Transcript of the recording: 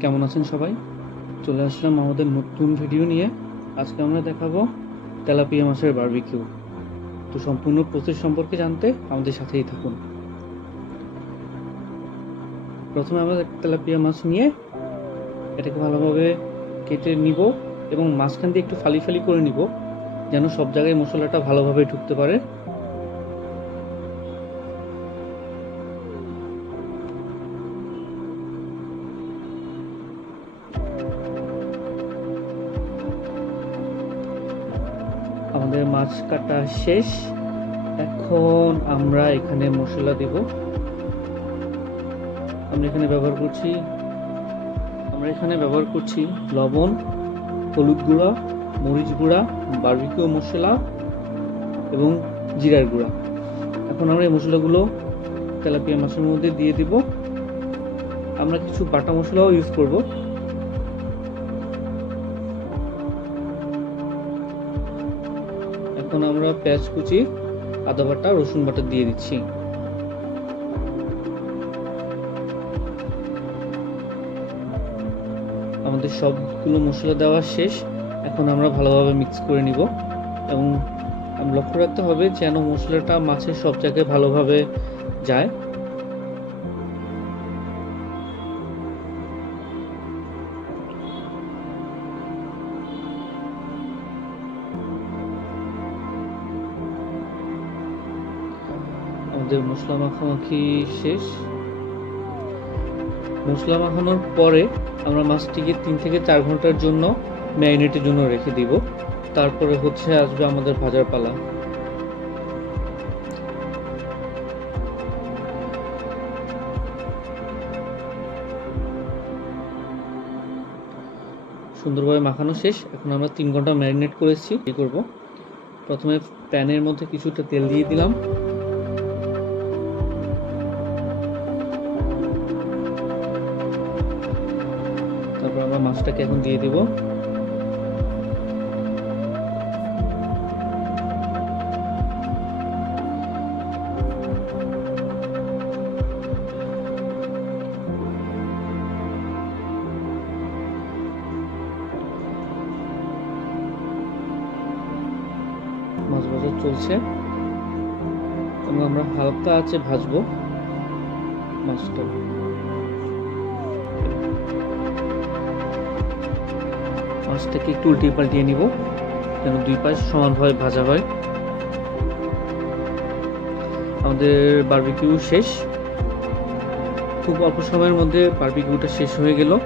কেমন আছেন সবাই? চলে আসলাম আমাদের নতুন ভিডিও নিয়ে। আজকে আমরা দেখাবো তেলাপিয়া মাছের বারবিকিউ তো সম্পূর্ণ প্রসেস সম্পর্কে জানতে আমাদের সাথেই থাকুন। প্রথমে আমরা তেলাপিয়া মাছ নিয়ে এটাকে ভালোভাবে কেটে নিব এবং মাঝখান দিয়ে একটু ফালি ফালি করে নিব, যেন সব জায়গায় মশলাটা ভালোভাবে ঢুকতে পারে। আমাদের মাছ কাটা শেষ। এখন আমরা এখানে মশলা দেব। আমরা এখানে ব্যবহার করছি, আমরা এখানে ব্যবহার করছি লবণ, হলুদ গুঁড়া, মরিচ গুঁড়া বারবিকিউ মশলা এবং জিরার গুঁড়া। এখন আমরা এই মশলাগুলো তেলাপিয়া মাছের মধ্যে দিয়ে দিব। আমরা কিছু বাটা মশলাও ইউজ করব। এখন আমরা পেঁয়াজ কুচি, আদা বাটা, রসুন বাটা দিয়ে দিচ্ছি। আমাদের সবগুলো মশলা দেওয়া শেষ। এখন আমরা ভালোভাবে মিক্স করে নিব। এবং লক্ষ্য রাখতে হবে যেন মশলাটা মাছের সব জায়গায় ভালোভাবে যায়। আমাদের মশলা মাখামাখি শেষ? মশলা মাখানোর পরে আমরা মাছটিকে তিন থেকে চার ঘণ্টার জন্য ম্যারিনেটের জন্য রেখে দিব। তারপরে হচ্ছে আসবে আমাদের ভাজার পালা। সুন্দরভাবে মাখানো শেষ। এখন আমরা তিন ঘণ্টা ম্যারিনেট করেছি। কি করব? প্রথমে প্যানের মধ্যে কিছুটা তেল দিয়ে দিলাম। তারপর আমরা মাছটাকে এখন দিয়ে দিব। মাছ ভাজা চলছে। আমরা হালকা আছে ভাজবো মাছটা। মাছটাকে একটু উল্টে পাল্টিয়ে নিব, যেন দুই পাশ সমানভাবে ভাজা হয়। আমাদের বার্বিকিউ শেষ। খুব অল্প সময়ের মধ্যে বার্বিকিউটা শেষ হয়ে গেল।